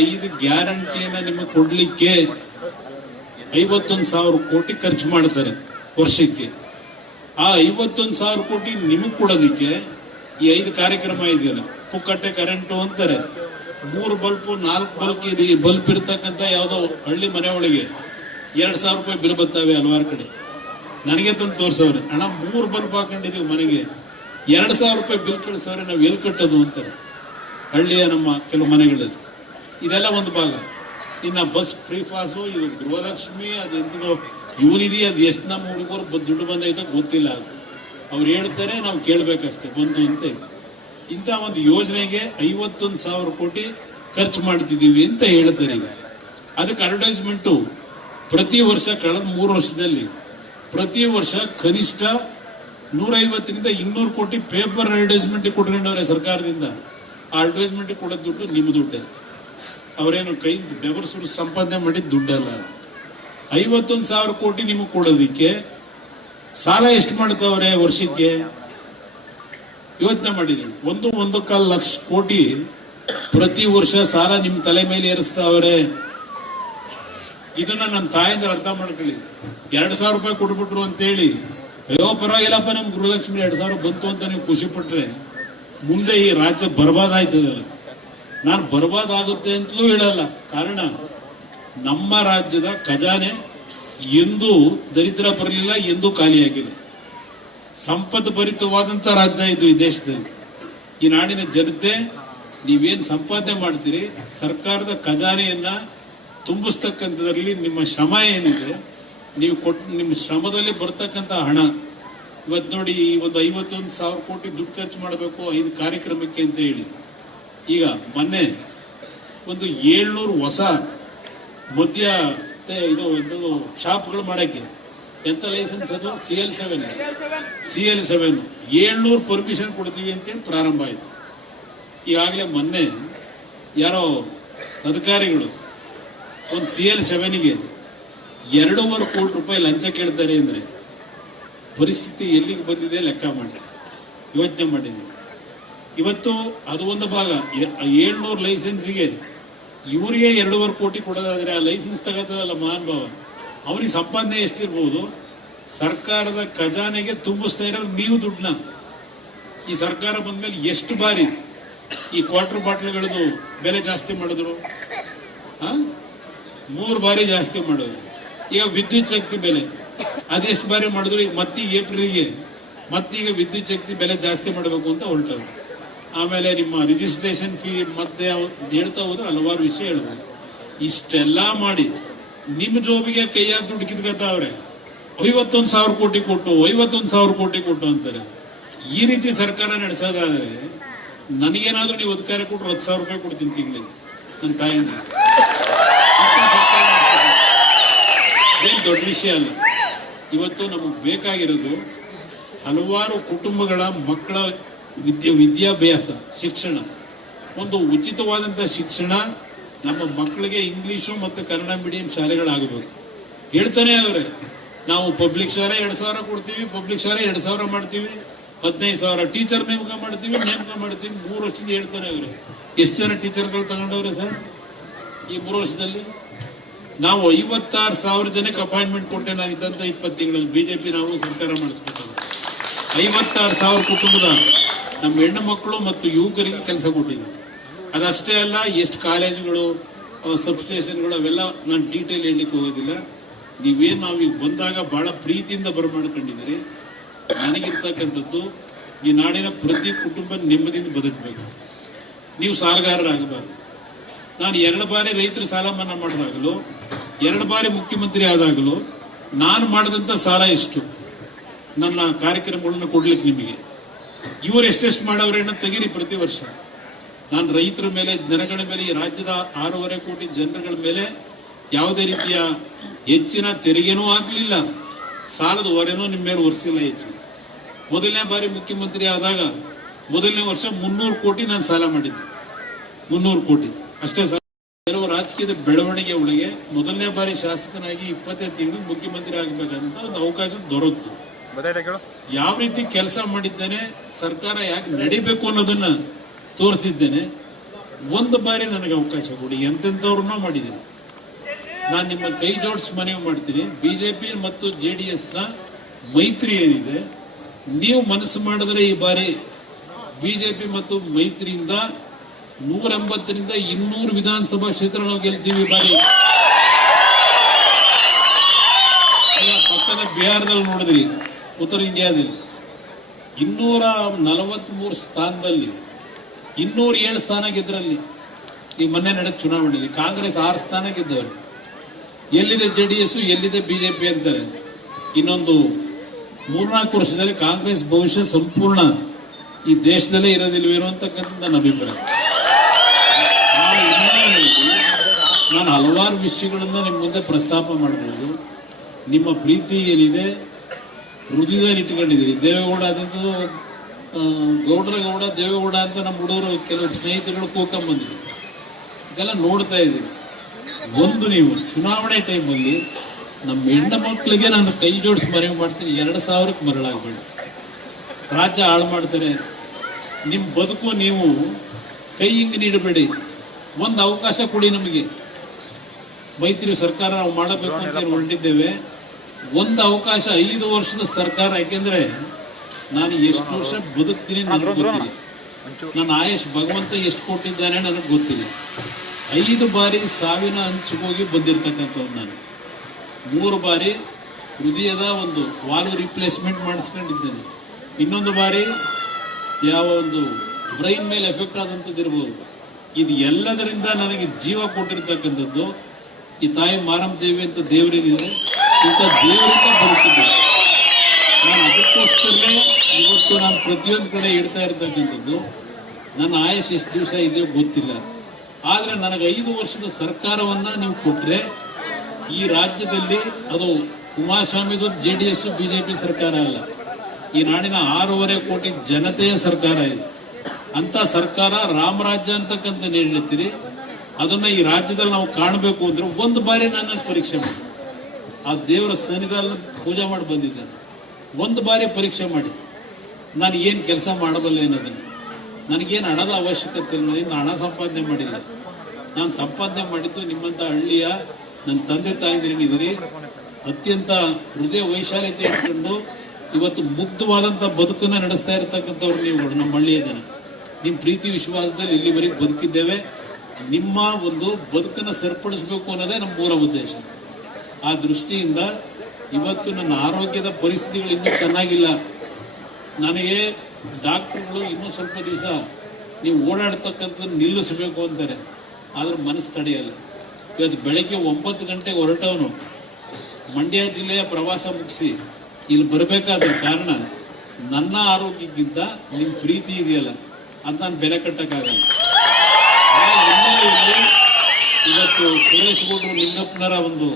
5 ಗ್ಯಾರಂಟಿಯನ್ನ ನಿಮಗೆ ಕೊಡ್ಲಿಕ್ಕೆ 51,000 ಕೋಟಿ ಖರ್ಚು ಮಾಡ್ತಾರೆ ವರ್ಷಕ್ಕೆ. ಆ 51,000 ಕೋಟಿ ನಿಮಗೆ ಕೊಡೋದಿಕ್ಕೆ ಈ 5 ಕಾರ್ಯಕ್ರಮ ಇದೆಯಲ್ಲ, ಪುಕ್ಕಟ್ಟೆ ಕರೆಂಟು ಅಂತಾರೆ, 3 ಬಲ್ಬ್ 4 ಬಲ್ಬ್ ಇರ್ತಕ್ಕಂಥ ಯಾವ್ದೋ ಹಳ್ಳಿ ಮನೆ ಒಳಗೆ 2,000 ರೂಪಾಯಿ ಬಿಲ್ ಬರ್ತವೆ ಹಲವಾರು ಕಡೆ. ನನಗೆ ತಂದು ತೋರ್ಸವ್ರೆ, ಅಣ್ಣ 3 ಬಲ್ಬ್ ಹಾಕೊಂಡಿದೀವಿ ಮನೆಗೆ 2,000 ರೂಪಾಯಿ ಬಿಲ್ ಕಳಿಸವ್ರೆ, ನಾವು ಎಲ್ಲಿ ಕಟ್ಟೋದು ಅಂತಾರೆ ಹಳ್ಳಿಯ ನಮ್ಮ ಕೆಲವು ಮನೆಗಳಲ್ಲಿ. ಇದೆಲ್ಲ ಒಂದು ಭಾಗ. ಇನ್ನ ಬಸ್ ಫ್ರೀ ಪಾಸು, ಇದು ಗೃಹಲಕ್ಷ್ಮಿ, ಅದೆಂತದೋ ಇವನಿದೆ, ಅದು ಎಷ್ಟು ನಮ್ಮ ಹುಡುಗರು ದುಡ್ಡು ಬಂದೈತೆ ಗೊತ್ತಿಲ್ಲ. ಅದು ಅವ್ರು ಹೇಳ್ತಾರೆ, ನಾವು ಕೇಳಬೇಕಷ್ಟೇ ಬಂದು ಅಂತ. ಇಂಥ ಒಂದು ಯೋಜನೆಗೆ 51,000 ಕೋಟಿ ಖರ್ಚು ಮಾಡ್ತಿದ್ದೀವಿ ಅಂತ ಹೇಳ್ತಾರೆ. ಈಗ ಅದಕ್ಕೆ ಅಡ್ವರ್ಟೈಸ್ಮೆಂಟು ಪ್ರತಿ ವರ್ಷ ಕಳೆದ 3 ವರ್ಷದಲ್ಲಿ ಪ್ರತಿ ವರ್ಷ ಕನಿಷ್ಠ 150ರಿಂದ 200 ಕೋಟಿ ಪೇಪರ್ ಅಡ್ವರ್ಟೈಸ್ಮೆಂಟ್ ಕೊಟ್ಕೊಂಡವ್ರೆ ಸರ್ಕಾರದಿಂದ. ಆ ಅಡ್ವರ್ಟೈಸ್ಮೆಂಟ್ ಕೊಡೋ ದುಡ್ಡು ನಿಮ್ಮ ದುಡ್ಡೇ, ಅವರೇನು ಕೈ ಬೆವರು ಸುರು ಸಂಪಾದನೆ ಮಾಡಿದ ದುಡ್ಡಲ್ಲ. 51,000 ಕೋಟಿ ನಿಮಗೆ ಕೊಡೋದಿಕ್ಕೆ ಸಾಲ ಎಷ್ಟು ಮಾಡ್ತಾವ್ರೆ ವರ್ಷಕ್ಕೆ ಯೋಚನೆ ಮಾಡಿದ್ರಿ. 1.25 ಲಕ್ಷ ಕೋಟಿ ಪ್ರತಿ ವರ್ಷ ಸಾಲ ನಿಮ್ ತಲೆ ಮೇಲೆ ಏರಿಸ್ತಾವ್ರೆ. ಇದನ್ನ ನನ್ನ ತಾಯಂದ್ರೆ ಅರ್ಥ ಮಾಡ್ಕೊಳ್ಳಿ. 2,000 ರೂಪಾಯಿ ಕೊಟ್ಬಿಟ್ರು ಅಂತೇಳಿ ಅಯ್ಯೋ ಪರವಾಗಿಲ್ಲಪ್ಪ ನಮ್ ಗೃಹಲಕ್ಷ್ಮಿ 2,000 ಬಂತು ಅಂತ ನೀವು ಖುಷಿ ಪಟ್ರೆ ಮುಂದೆ ಈ ರಾಜ್ಯ ಬರ್ಬಾದ್ ಆಯ್ತದಲ್ಲ. ನಾನು ಬರ್ಬಾದ್ ಆಗುತ್ತೆ ಅಂತಲೂ ಹೇಳಲ್ಲ. ಕಾರಣ ನಮ್ಮ ರಾಜ್ಯದ ಖಜಾನೆ ಎಂದೂ ದರಿದ್ರ ಬರಲಿಲ್ಲ, ಎಂದೂ ಖಾಲಿಯಾಗಿಲ್ಲ. ಸಂಪತ್ತು ಭರಿತವಾದಂತ ರಾಜ್ಯ ಇದು ಈ ದೇಶದಲ್ಲಿ. ಈ ನಾಡಿನ ಜನತೆ ನೀವೇನು ಸಂಪಾದನೆ ಮಾಡ್ತೀರಿ, ಸರ್ಕಾರದ ಖಜಾನೆಯನ್ನ ತುಂಬಿಸ್ತಕ್ಕಂಥದ್ರಲ್ಲಿ ನಿಮ್ಮ ಶ್ರಮ ಏನಿದೆ, ನೀವು ನಿಮ್ಮ ಶ್ರಮದಲ್ಲಿ ಬರ್ತಕ್ಕಂಥ ಹಣ. ಇವತ್ತು ನೋಡಿ, ಈ ಒಂದು 51,000 ಕೋಟಿ ದುಡ್ಡು ಖರ್ಚು ಮಾಡಬೇಕು 5 ಕಾರ್ಯಕ್ರಮಕ್ಕೆ ಅಂತ ಹೇಳಿ. ಈಗ ಮೊನ್ನೆ ಒಂದು 700 ಹೊಸ ಮದ್ಯ ಇದು ಶಾಪ್ಗಳು ಮಾಡಕ್ಕೆ ಎಂತ ಲೈಸೆನ್ಸ್, ಅದು CL7 700 ಪರ್ಮಿಷನ್ ಕೊಡ್ತೀವಿ ಅಂತೇಳಿ ಪ್ರಾರಂಭ ಆಯ್ತು. ಈಗಾಗಲೇ ಮೊನ್ನೆ ಯಾರೋ ಅಧಿಕಾರಿಗಳು ಒಂದು CL7ಗೆ 2.5 ಕೋಟಿ ರೂಪಾಯಿ ಲಂಚ ಕೇಳ್ತಾರೆ ಅಂದ್ರೆ ಪರಿಸ್ಥಿತಿ ಎಲ್ಲಿಗೆ ಬಂದಿದೆ ಲೆಕ್ಕ ಮಾಡಿ, ಯೋಚನೆ ಮಾಡಿದ್ವಿ. ಇವತ್ತು ಅದು ಒಂದು ಭಾಗ. 700 ಲೈಸೆನ್ಸ್ಗೆ ಇವರಿಗೆ 2.5 ಕೋಟಿ ಕೊಡೋದಾದ್ರೆ ಆ ಲೈಸೆನ್ಸ್ ತಗೋತದಲ್ಲ ಮಹಾನ್ ಭಾವ, ಅವನಿಗೆ ಸಂಪಾದನೆ ಎಷ್ಟಿರ್ಬೋದು? ಸರ್ಕಾರದ ಖಜಾನೆಗೆ ತುಂಬಿಸ್ತಾ ಇರೋ ನೀವು ದುಡ್ಡನ್ನ. ಈ ಸರ್ಕಾರ ಬಂದ್ಮೇಲೆ ಎಷ್ಟು ಬಾರಿ ಈ ಕ್ವಾರ್ಟರ್ ಬಾಟ್ಲ್ಗಳದ್ದು ಬೆಲೆ ಜಾಸ್ತಿ ಮಾಡಿದ್ರು? 3 ಬಾರಿ ಜಾಸ್ತಿ ಮಾಡೋದು. ಈಗ ವಿದ್ಯುತ್ ಶಕ್ತಿ ಬೆಲೆ ಅದೆಷ್ಟು ಬಾರಿ ಮಾಡಿದ್ರು? ಈಗ ಮತ್ತೀಗ ಏಪ್ರಿಲ್ಗೆ ಮತ್ತೀಗ ವಿದ್ಯುತ್ ಶಕ್ತಿ ಬೆಲೆ ಜಾಸ್ತಿ ಮಾಡಬೇಕು ಅಂತ ಹೊರಟರು. ಆಮೇಲೆ ನಿಮ್ಮ ರಿಜಿಸ್ಟ್ರೇಷನ್ ಫೀ ಮತ್ತೆ ಹೇಳ್ತಾ ಹೋದ್ರೆ ಹಲವಾರು ವಿಷಯ ಹೇಳ್ಬೋದು. ಇಷ್ಟೆಲ್ಲ ಮಾಡಿ ನಿಮ್ಮ ಜೋಬಿಗೆ ಕೈಯಾಗಿ ದುಡ್ಡು ಕಿತ್ಕೊತಾವ್ರೆ. 51,000 ಕೋಟಿ ಕೊಟ್ಟು 51,000 ಕೋಟಿ ಕೊಟ್ಟು ಅಂತಾರೆ. ಈ ರೀತಿ ಸರ್ಕಾರ ನಡೆಸೋದಾದ್ರೆ ನನಗೇನಾದ್ರೂ ನೀವು ಅಧಿಕಾರ ಕೊಟ್ಟರು 10,000 ರೂಪಾಯಿ ಕೊಡ್ತೀನಿ ತಿಂಗಳಿಗೆ ನನ್ನ ತಾಯಿಂದ. ಏನು ದೊಡ್ಡ ವಿಷಯ ಅಲ್ಲ. ಇವತ್ತು ನಮಗೆ ಬೇಕಾಗಿರೋದು ಹಲವಾರು ಕುಟುಂಬಗಳ ಮಕ್ಕಳ ವಿದ್ಯಾಭ್ಯಾಸ, ಶಿಕ್ಷಣ, ಒಂದು ಉಚಿತವಾದಂಥ ಶಿಕ್ಷಣ. ನಮ್ಮ ಮಕ್ಕಳಿಗೆ ಇಂಗ್ಲಿಷು ಮತ್ತು ಕನ್ನಡ ಮೀಡಿಯಂ ಶಾಲೆಗಳಾಗಬೇಕು. ಹೇಳ್ತಾನೆ ಅವರೇ, ನಾವು ಪಬ್ಲಿಕ್ ಶಾಲೆ 2,000 ಕೊಡ್ತೀವಿ, ಪಬ್ಲಿಕ್ ಶಾಲೆ 2,000 ಮಾಡ್ತೀವಿ, 15,000 ಟೀಚರ್ ನೇಮಕ ಮಾಡ್ತೀವಿ 3 ವರ್ಷದಿಂದ ಹೇಳ್ತಾನೆ ಅವರೇ. ಎಷ್ಟು ಜನ ಟೀಚರ್ಗಳು ತಗೊಂಡವ್ರೆ ಸರ್ ಈ 3 ವರ್ಷದಲ್ಲಿ? ನಾವು 56,000 ಜನಕ್ಕೆ ಅಪಾಯಿಂಟ್ಮೆಂಟ್ ಕೊಟ್ಟೆ. ನಾನು ಇದ್ದಂತ 20 ತಿಂಗಳಲ್ಲಿ ಬಿಜೆಪಿ ನಾವು ಸರ್ಕಾರ ಮಾಡಿಸ್ಕೊತಾರೆ. 56,000 ಕುಟುಂಬದ ನಮ್ಮ ಹೆಣ್ಣು ಮಕ್ಕಳು ಮತ್ತು ಯುವಕರಿಗೆ ಕೆಲಸ ಕೊಟ್ಟಿದ್ದೀವಿ. ಅದಷ್ಟೇ ಅಲ್ಲ, ಎಷ್ಟು ಕಾಲೇಜುಗಳು, ಸಬ್ಸ್ಟೇಷನ್ಗಳು, ಅವೆಲ್ಲ ನಾನು ಡೀಟೇಲ್ ಹೇಳಲಿಕ್ಕೆ ಹೋಗೋದಿಲ್ಲ. ನೀವೇನು ನಾವೀಗ ಬಂದಾಗ ಬಹಳ ಪ್ರೀತಿಯಿಂದ ಬರಮಾಡ್ಕೊಂಡಿದ್ದೀರಿ. ನನಗಿರ್ತಕ್ಕಂಥದ್ದು ಈ ನಾಡಿನ ಪ್ರತಿ ಕುಟುಂಬ ನೆಮ್ಮದಿಯಿಂದ ಬದುಕಬೇಕು. ನೀವು ಸಾಲಗಾರರಾಗಬಾರ್ದು. ನಾನು 2 ಬಾರಿ ರೈತರ ಸಾಲ ಮನ್ನಾ ಮಾಡಿದಾಗಲೂ 2 ಬಾರಿ ಮುಖ್ಯಮಂತ್ರಿ ಆದಾಗಲೂ ನಾನು ಮಾಡಿದಂಥ ಸಾಲ ಎಷ್ಟು ನನ್ನ ಕಾರ್ಯಕ್ರಮಗಳನ್ನ ಕೊಡ್ಲಿಕ್ಕೆ ನಿಮಗೆ. ಇವರು ಎಷ್ಟೆಷ್ಟು ಮಾಡವ್ರೆ ಅನ್ನೋ ತೆಗೀರಿ ಪ್ರತಿ ವರ್ಷ. ನಾನು ರೈತರ ಮೇಲೆ, ಜನಗಳ ಮೇಲೆ, ಈ ರಾಜ್ಯದ 6.5 ಕೋಟಿ ಜನಗಳ ಮೇಲೆ ಯಾವುದೇ ರೀತಿಯ ಹೆಚ್ಚಿನ ತೆರಿಗೆನೂ ಹಾಕಲಿಲ್ಲ, ಸಾಲದ ಹೊರೆನೂ ನಿಮ್ಮ ಮೇಲೆ ಹೊರಿಸಿಲ್ಲ ಹೆಚ್ಚು. ಮೊದಲನೇ ಬಾರಿ ಮುಖ್ಯಮಂತ್ರಿ ಆದಾಗ ಮೊದಲನೇ ವರ್ಷ 300 ಕೋಟಿ ನಾನು ಸಾಲ ಮಾಡಿದ್ದೆ. 300 ಕೋಟಿ ಅಷ್ಟೇ ಸಾಲ. ಕೆಲವು ರಾಜಕೀಯದ ಬೆಳವಣಿಗೆ ಒಳಗೆ ಮೊದಲನೇ ಬಾರಿ ಶಾಸಕನಾಗಿ 25 ತಿಂಗಳು ಮುಖ್ಯಮಂತ್ರಿ ಆಗಬೇಕಂತ ಒಂದು ಅವಕಾಶ ದೊರಕಿತು. ಯಾವ ರೀತಿ ಕೆಲಸ ಮಾಡಿದ್ದೇನೆ, ಸರ್ಕಾರ ಯಾಕೆ ನಡಿಬೇಕು ಅನ್ನೋದನ್ನ ತೋರಿಸಿದ್ದೇನೆ. ಒಂದು ಬಾರಿ ನನಗೆ ಅವಕಾಶ ಕೊಡಿ. ಎಂತೆಂಥವ್ರನ್ನೋ ಮಾಡಿದ್ದೀನಿ. ನಾನು ನಿಮ್ಮ ಕೈ ಜೋಡಿಸಿ ಮನವಿ ಮಾಡ್ತೀನಿ. ಬಿಜೆಪಿ ಮತ್ತು JDSನ ಮೈತ್ರಿ ಏನಿದೆ, ನೀವು ಮನಸ್ಸು ಮಾಡಿದ್ರೆ ಈ ಬಾರಿ ಬಿಜೆಪಿ ಮತ್ತು ಮೈತ್ರಿಯಿಂದ 180ರಿಂದ 200 ವಿಧಾನಸಭಾ ಕ್ಷೇತ್ರ ನಾವು ಗೆಲ್ತೀವಿ ಈ ಬಾರಿ. ಪಕ್ಕದ ಬಿಹಾರದಲ್ಲಿ ನೋಡಿದ್ರಿ, ಉತ್ತರ ಇಂಡಿಯಾದಲ್ಲಿ 243 ಸ್ಥಾನದಲ್ಲಿ 207 ಸ್ಥಾನ ಗೆದ್ರಲ್ಲಿ. ಈ ಮೊನ್ನೆ ನಡೆದ ಚುನಾವಣೆಯಲ್ಲಿ ಕಾಂಗ್ರೆಸ್ 6 ಸ್ಥಾನ ಗೆದ್ದವರು. ಎಲ್ಲಿದೆ JDS, ಎಲ್ಲಿದೆ ಬಿಜೆಪಿ ಅಂತಾರೆ. ಇನ್ನೊಂದು 3-4 ವರ್ಷದಲ್ಲಿ ಕಾಂಗ್ರೆಸ್ ಭವಿಷ್ಯ ಸಂಪೂರ್ಣ ಈ ದೇಶದಲ್ಲೇ ಇರೋದಿಲ್ವೇನೋ ಅಂತಕ್ಕಂಥ ನನ್ನ ಅಭಿಪ್ರಾಯ. ಆ ಹಿನ್ನೆಲೆಯಲ್ಲಿ ನಾನು ಹಲವಾರು ವಿಷಯಗಳನ್ನ ನಿಮ್ಮ ಮುಂದೆ ಪ್ರಸ್ತಾಪ ಮಾಡಬಹುದು. ನಿಮ್ಮ ಪ್ರೀತಿ ಏನಿದೆ ಹೃದಯದಲ್ಲಿ ಇಟ್ಕೊಂಡಿದ್ದೀರಿ. ದೇವೇಗೌಡ ಅದಂತೂ ಗೌಡ್ರ ಗೌಡ ದೇವೇಗೌಡ ಅಂತ ನಮ್ಮ ಹುಡುಗರು ಕೆಲವು ಸ್ನೇಹಿತರುಗಳು ಕೂಕೊಂಡ್ಬಂದಿದ್ರು. ಇದೆಲ್ಲ ನೋಡ್ತಾ ಇದ್ದೀರಿ. ಒಂದು ನೀವು ಚುನಾವಣೆ ಟೈಮಲ್ಲಿ ನಮ್ಮ ಹೆಣ್ಣು ಮಕ್ಕಳಿಗೆ ನಾನು ಕೈ ಜೋಡಿಸಿ ಮನವಿ ಮಾಡ್ತೀನಿ, 2000ಕ್ಕೆ ಮರಳಾಗಬೇಡಿ. ರಾಜ್ಯ ಹಾಳು ಮಾಡ್ತಾರೆ. ನಿಮ್ಮ ಬದುಕು ನೀವು ಕೈ ಹಿಂಗೆ ನೀಡಬೇಡಿ. ಒಂದು ಅವಕಾಶ ಕೊಡಿ ನಮಗೆ. ಮೈತ್ರಿ ಸರ್ಕಾರ ನಾವು ಮಾಡಬೇಕು ಅಂತ ಹೊರಟಿದ್ದೇವೆ. ಒಂದು ಅವಕಾಶ, 5 ವರ್ಷದ ಸರ್ಕಾರ. ಯಾಕೆಂದ್ರೆ ನಾನು ಎಷ್ಟು ವರ್ಷ ಬದುಕ್ತೀನಿ ನನಗೆ ಗೊತ್ತಿಲ್ಲ. ನನ್ನ ಆಯುಷ್ ಭಗವಂತ ಎಷ್ಟು ಕೊಟ್ಟಿದ್ದಾನೆ ನನಗೆ ಗೊತ್ತಿಲ್ಲ. 5 ಬಾರಿ ಸಾವಿನ ಹಂಚಿಗೋಗಿ ಬಂದಿರತಕ್ಕಂಥವ್ರು ನಾನು. 3 ಬಾರಿ ಹೃದಯದ ಒಂದು ವಾಲ್ವ್ ರಿಪ್ಲೇಸ್ಮೆಂಟ್ ಮಾಡಿಸ್ಕೊಂಡಿದ್ದೇನೆ. ಇನ್ನೊಂದು ಬಾರಿ ಯಾವ ಒಂದು ಬ್ರೈನ್ ಮೇಲೆ ಎಫೆಕ್ಟ್ ಆದಂಥದ್ದು ಇರ್ಬೋದು. ಇದು ಎಲ್ಲದರಿಂದ ನನಗೆ ಜೀವ ಕೊಟ್ಟಿರ್ತಕ್ಕಂಥದ್ದು ಈ ತಾಯಿ ಮಾರಮ್ಮ ದೇವಿ ಅಂತ ದೇವರೇನಿದೆ, ಇಂಥ ದೇವರಿಂದ ಬರುತ್ತಿದ್ದೆ. ನಾನು ಅದಕ್ಕೋಸ್ಕರನೇ ಇವತ್ತು ನಾನು ಪ್ರತಿಯೊಂದು ಕಡೆ ಇಡ್ತಾ ಇರ್ತಕ್ಕಂಥದ್ದು. ನನ್ನ ಆಯುಷ್ ಎಷ್ಟು ದಿವಸ ಇದೆಯೋ ಗೊತ್ತಿಲ್ಲ. ಆದರೆ ನನಗೆ 5 ವರ್ಷದ ಸರ್ಕಾರವನ್ನ ನೀವು ಕೊಟ್ಟರೆ ಈ ರಾಜ್ಯದಲ್ಲಿ, ಅದು ಕುಮಾರಸ್ವಾಮಿದು JDS ಬಿಜೆಪಿ ಸರ್ಕಾರ ಅಲ್ಲ, ಈ ನಾಡಿನ 6.5 ಕೋಟಿ ಜನತೆಯ ಸರ್ಕಾರ ಇದೆ. ಅಂತ ಸರ್ಕಾರ ರಾಮರಾಜ್ಯ ಅಂತಕ್ಕಂಥ ಹೇಳ್ತೀರಿ. ಅದನ್ನ ಈ ರಾಜ್ಯದಲ್ಲಿ ನಾವು ಕಾಣಬೇಕು ಅಂದ್ರೆ ಒಂದು ಬಾರಿ ನನ್ನ ಪರೀಕ್ಷೆ ಮಾಡಿ. ಆ ದೇವರ ಸನ್ನಿಧಾನ ಪೂಜೆ ಮಾಡಿ ಬಂದಿದ್ದೇನೆ. ಒಂದು ಬಾರಿ ಪರೀಕ್ಷೆ ಮಾಡಿ ನಾನು ಏನು ಕೆಲಸ ಮಾಡಬಲ್ಲೆ ಅನ್ನೋದನ್ನು. ನನಗೇನು ಹಣದ ಅವಶ್ಯಕತೆ ಇಲ್ಲ. ನಾನು ಹಣ ಸಂಪಾದನೆ ಮಾಡಿಲ್ಲ. ನಾನು ಸಂಪಾದನೆ ಮಾಡಿದ್ದು ನಿಮ್ಮಂಥ ಹಳ್ಳಿಯ ನನ್ನ ತಂದೆ ತಾಯಿದಿರಿದ್ದೀರಿ. ಅತ್ಯಂತ ಹೃದಯ ವೈಶಾಲ್ಯತೆ ಇಟ್ಕೊಂಡು ಇವತ್ತು ಮುಗ್ಧವಾದಂಥ ಬದುಕನ್ನು ನಡೆಸ್ತಾ ಇರತಕ್ಕಂಥವ್ರು ನೀವು, ನಮ್ಮ ಹಳ್ಳಿಯ ಜನ. ನಿಮ್ಮ ಪ್ರೀತಿ ವಿಶ್ವಾಸದಲ್ಲಿ ಇಲ್ಲಿವರೆಗೆ ಬದುಕಿದ್ದೇವೆ. ನಿಮ್ಮ ಒಂದು ಬದುಕನ್ನು ಸರಿಪಡಿಸಬೇಕು ಅನ್ನೋದೇ ನಮ್ಮ ಮೂಲ ಉದ್ದೇಶ. ಆ ದೃಷ್ಟಿಯಿಂದ ಇವತ್ತು ನನ್ನ ಆರೋಗ್ಯದ ಪರಿಸ್ಥಿತಿಗಳು ಇನ್ನೂ ಚೆನ್ನಾಗಿಲ್ಲ. ನನಗೆ ಡಾಕ್ಟರ್ಗಳು ಇನ್ನೂ ಸ್ವಲ್ಪ ದಿವಸ ನೀವು ಓಡಾಡ್ತಕ್ಕಂಥದ್ದು ನಿಲ್ಲಿಸಬೇಕು ಅಂತಾರೆ. ಆದ್ರೆ ಮನಸ್ಸು ತಡೆಯಲ್ಲ. ಇವತ್ತು ಬೆಳಗ್ಗೆ 9 ಗಂಟೆಗೆ ಹೊರಟವನು ಮಂಡ್ಯ ಜಿಲ್ಲೆಯ ಪ್ರವಾಸ ಮುಗಿಸಿ ಇಲ್ಲಿ ಬರಬೇಕಾದ ಕಾರಣ ನನ್ನ ಆರೋಗ್ಯಕ್ಕಿಂತ ನಿಮ್ಮ ಪ್ರೀತಿ ಇದೆಯಲ್ಲ, ಅದು ನಾನು ಬೆಲೆ ಕಟ್ಟಕ್ಕಾಗಲ್ಲ. ಆ ಹಿನ್ನೆಲೆಯಲ್ಲಿ ಇವತ್ತು ಸುರೇಶ್ ಗೌಡರು ನಿಂಗಪ್ಪನರ ಒಂದು